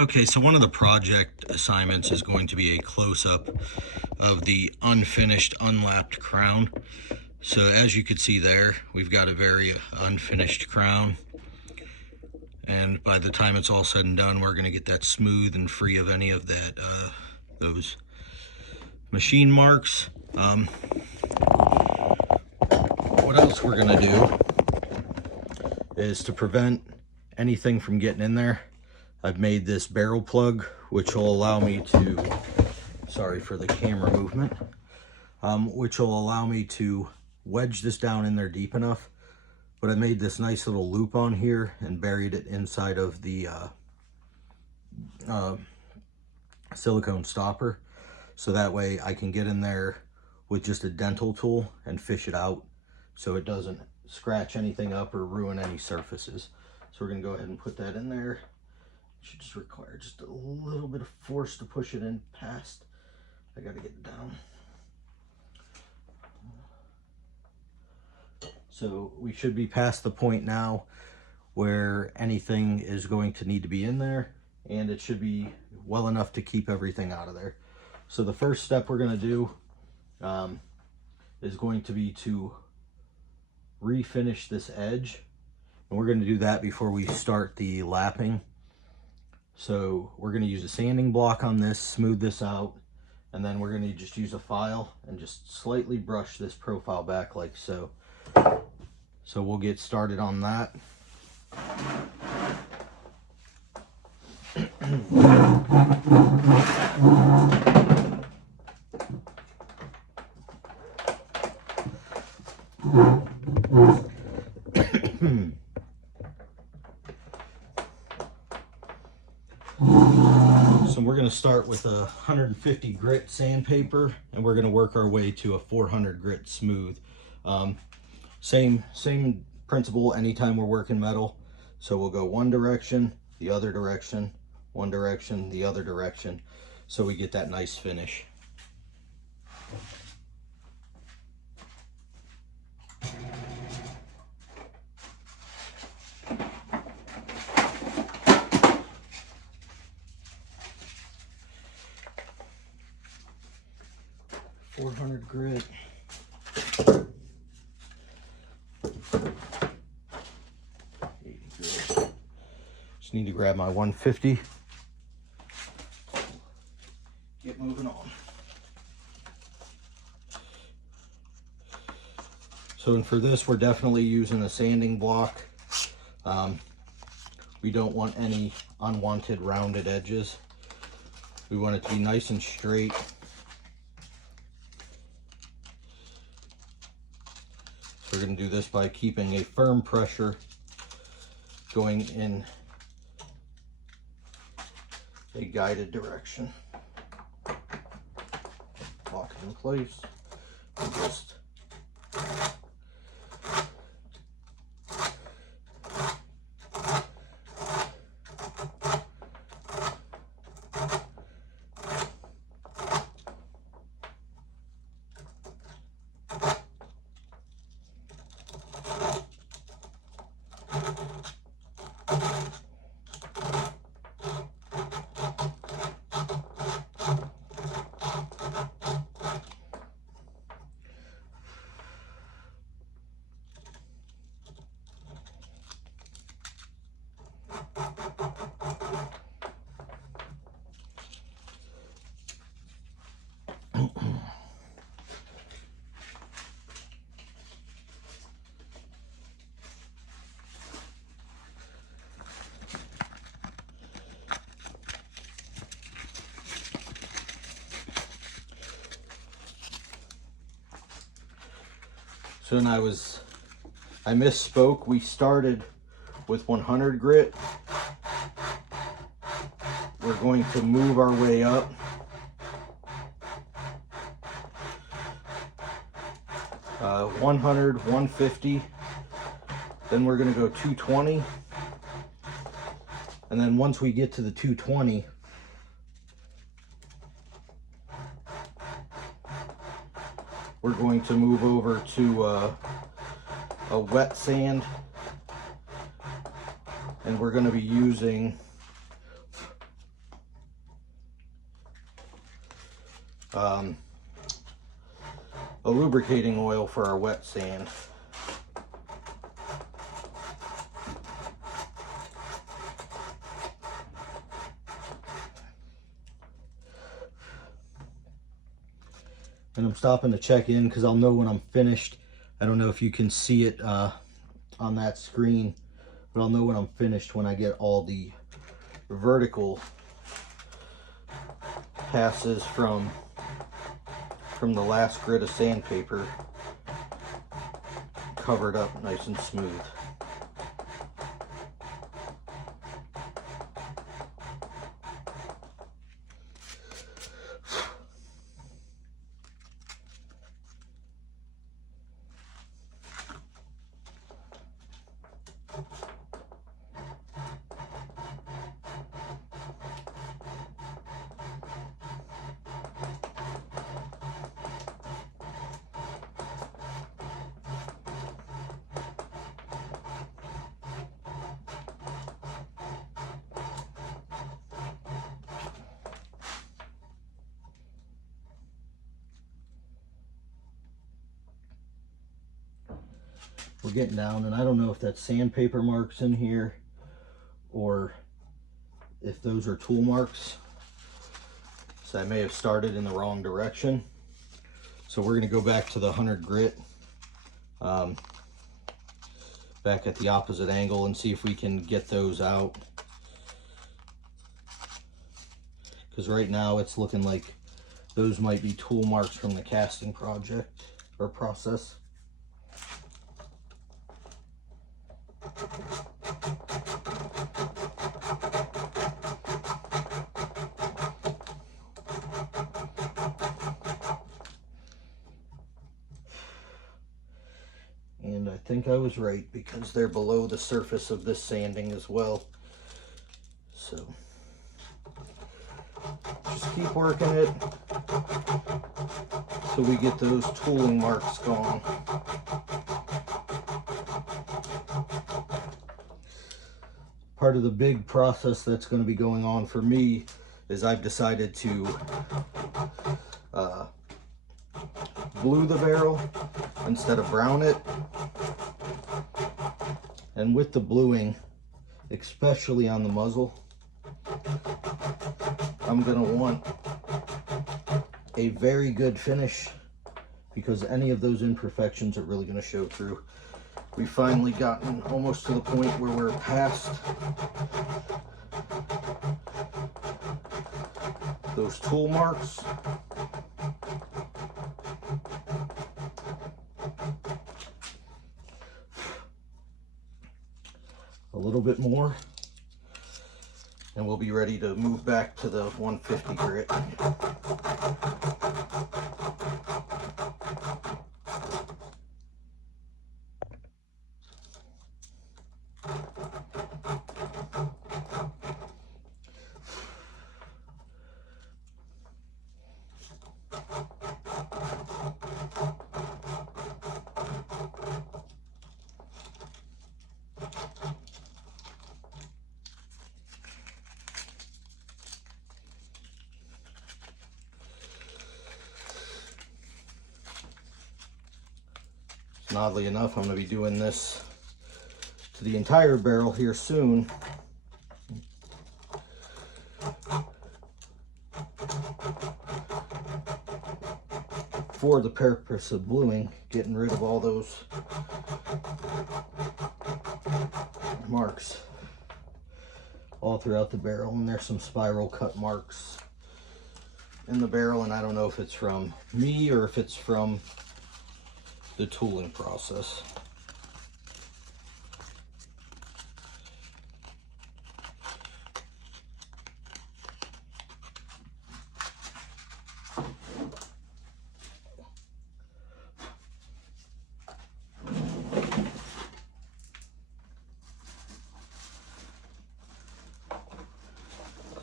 Okay, so one of the project assignments is going to be a close-up of the unfinished, unlapped crown. So as you can see there, we've got a very unfinished crown. And by the time it's all said and done, we're going to get that smooth and free of any of that, those machine marks. What else we're going to do is to prevent anything from getting in there. I've made this barrel plug, which will allow me to, sorry for the camera movement, which will allow me to wedge this down in there deep enough. But I made this nice little loop on here and buried it inside of the silicone stopper. So that way I can get in there with just a dental tool and fish it out so it doesn't scratch anything up or ruin any surfaces. So we're gonna go ahead and put that in there. Should just require just a little bit of force to push it in past. I gotta get it down. So we should be past the point now where anything is going to need to be in there, and it should be well enough to keep everything out of there. So the first step we're gonna do is going to be to refinish this edge, and we're gonna do that before we start the lapping. So we're going to use a sanding block on this, smooth this out, and then we're going to just use a file and just slightly brush this profile back like so. So we'll get started on that. So we're going to start with a 150 grit sandpaper, and we're going to work our way to a 400 grit smooth. Same principle anytime we're working metal. So we'll go one direction, the other direction, one direction, the other direction, so we get that nice finish. Grit. 80 grit. Just need to grab my 150. Get moving on. So, and for this, we're definitely using a sanding block. We don't want any unwanted rounded edges. We want it to be nice and straight. We're going to do this by keeping a firm pressure going in a guided direction. Lock it in place. And just So, and I misspoke. We started with 100 grit. We're going to move our way up. Uh, 100, 150. Then we're going to go 220. And then once we get to the 220, we're going to move over to a wet sand, and we're going to be using a lubricating oil for our wet sand. And I'm stopping to check in because I'll know when I'm finished. I don't know if you can see it on that screen, but I'll know when I'm finished when I get all the vertical passes from the last grit of sandpaper covered up nice and smooth. We're getting down, and I don't know if that's sandpaper marks in here or if those are tool marks. So I may have started in the wrong direction. So we're going to go back to the 100 grit, back at the opposite angle, and see if we can get those out. Because right now it's looking like those might be tool marks from the casting project or process. And I think I was right because they're below the surface of this sanding as well. So just keep working it till we get those tooling marks gone. Part of the big process that's going to be going on for me is I've decided to blue the barrel instead of brown it. And with the bluing, especially on the muzzle, I'm going to want a very good finish because any of those imperfections are really going to show through. We've finally gotten almost to the point where we're past those tool marks. A little bit more, and we'll be ready to move back to the 150 grit. And oddly enough, I'm going to be doing this to the entire barrel here soon. For the purpose of bluing, getting rid of all those marks all throughout the barrel. And there's some spiral cut marks in the barrel, and I don't know if it's from me or if it's from the tooling process.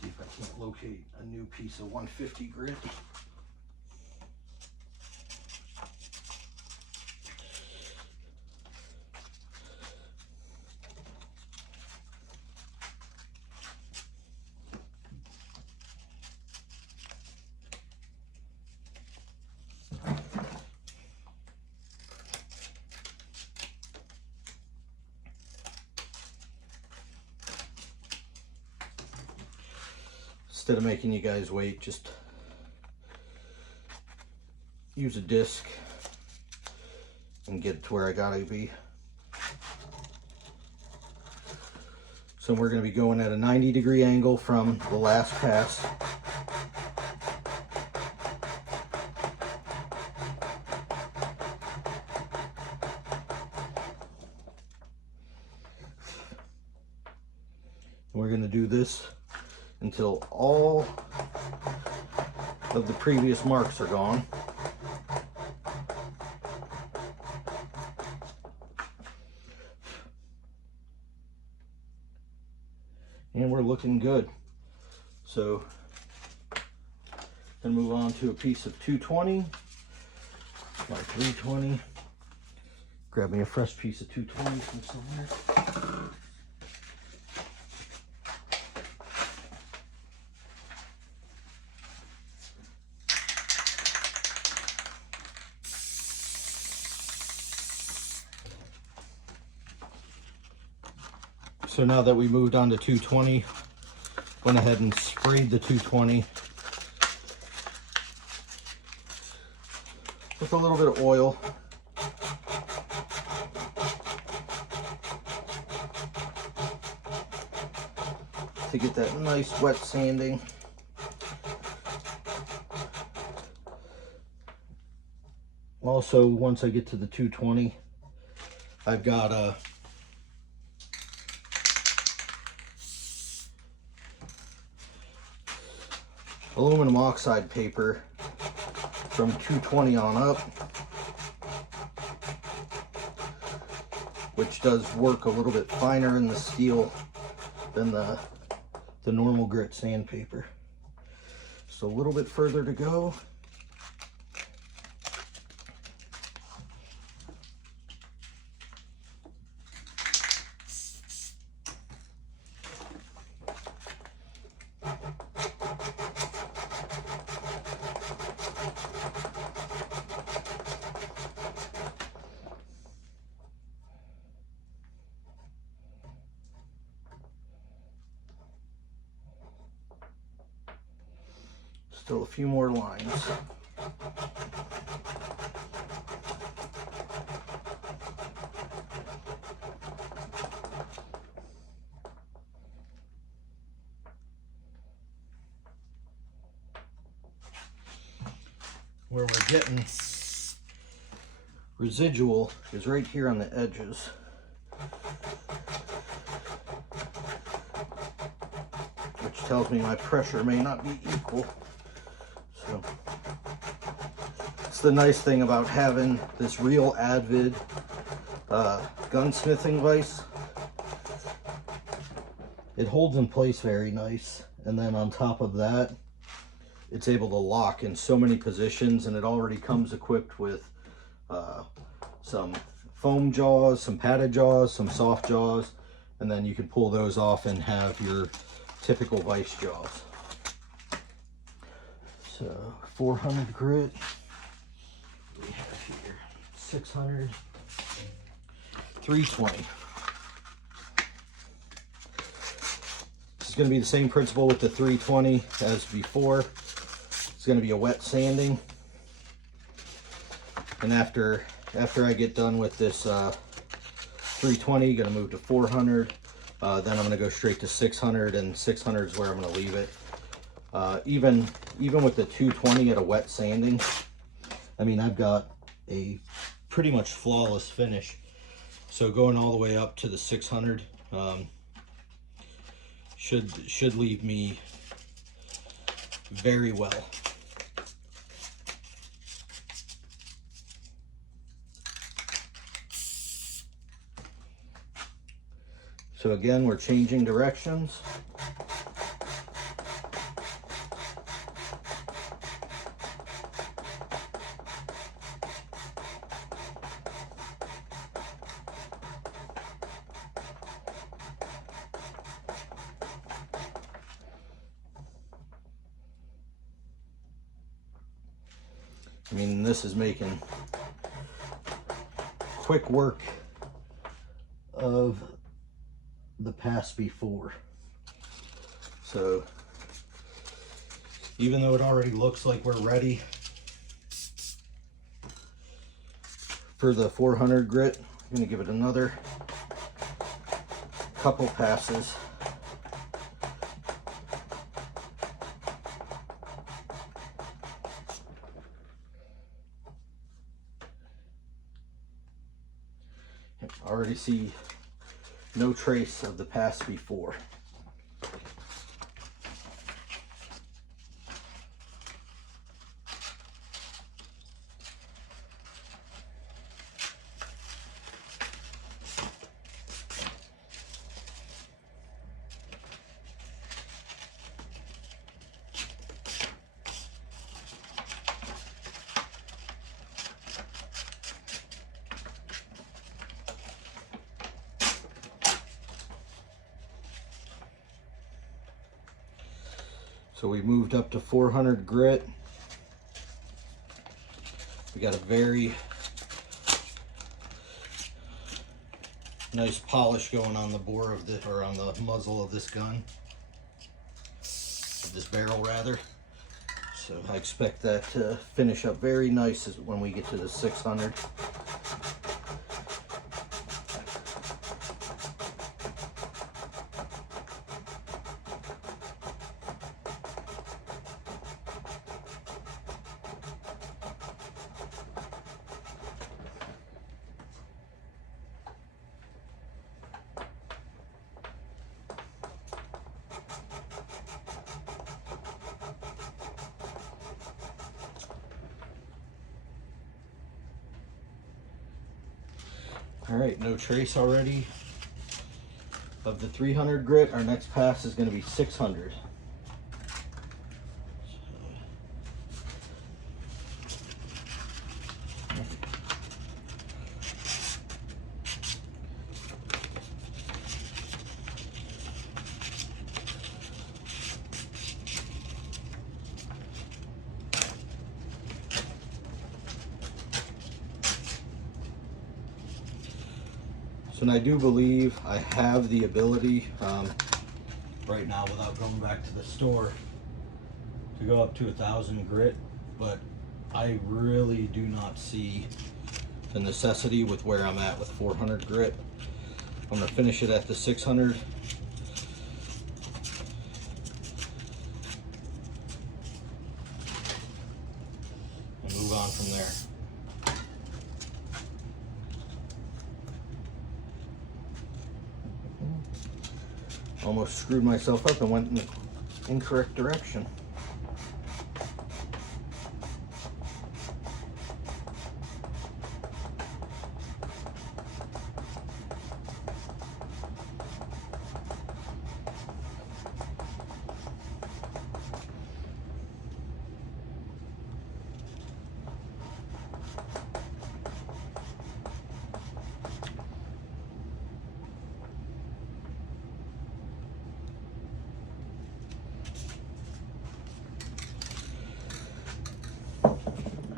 See if I can't locate a new piece of 150 grit. instead of making you guys wait, just use a disc and get to where I gotta be. So we're going to be going at a 90-degree angle from the last pass. We're going to do this until all of the previous marks are gone. And we're looking good. So, then move on to a piece of 220, my 320. Grab me a fresh piece of 220 from somewhere. So now that we moved on to 220, went ahead and sprayed the 220 with a little bit of oil. To get that nice wet sanding. Also, once I get to the 220, I've got a aluminum oxide paper from 220 on up, which does work a little bit finer in the steel than the normal grit sandpaper. Just a little bit further to go. Still a few more lines. Where we're getting residual is right here on the edges. Which tells me my pressure may not be equal. So it's the nice thing about having this real Advid gunsmithing vise. It holds in place very nice, and then on top of that, it's able to lock in so many positions, and it already comes equipped with some foam jaws, some padded jaws, some soft jaws, and then you can pull those off and have your typical vise jaws. So 400 grit, we have here 600, 320. This is going to be the same principle with the 320 as before. It's going to be a wet sanding, and after I get done with this 320, going to move to 400. Then I'm going to go straight to 600, and 600 is where I'm going to leave it. Even with the 220 at a wet sanding, I mean, I've got a pretty much flawless finish. So going all the way up to the 600 should leave me very well. So again, we're changing directions. I mean, this is making quick work of the pass before. So even though it already looks like we're ready for the 400 grit, I'm going to give it another couple passes. I already see no trace of the pass before. So we moved up to 400 grit. We got a very nice polish going on the bore of the, or on the muzzle of this gun, of this barrel rather. So I expect that to finish up very nice when we get to the 600. All right, no trace already of the 300 grit. Our next pass is going to be 600. And I do believe I have the ability right now, without going back to the store, to go up to 1,000 grit, but I really do not see the necessity with where I'm at with 400 grit. I'm going to finish it at the 600. And move on from there. Almost screwed myself up and went in the incorrect direction.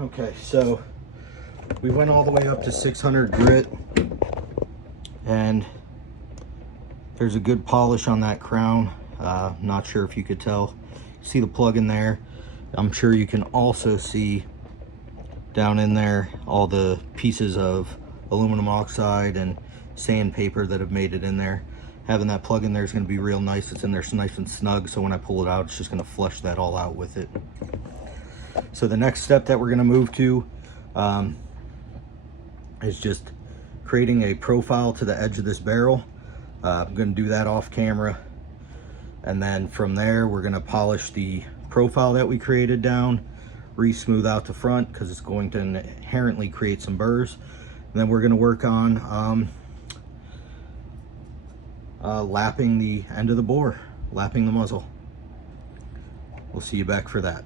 Okay, so we went all the way up to 600 grit, and there's a good polish on that crown. Not sure if you could tell. See the plug in there. I'm sure you can also see down in there all the pieces of aluminum oxide and sandpaper that have made it in there. Having that plug in there is going to be real nice. It's in there nice and snug, so when I pull it out, it's just going to flush that all out with it. So the next step that we're going to move to is just creating a profile to the edge of this barrel. I'm going to do that off camera, and then from there we're going to polish the profile that we created down, re-smooth out the front because it's going to inherently create some burrs, and then we're going to work on lapping the end of the bore, lapping the muzzle. We'll see you back for that.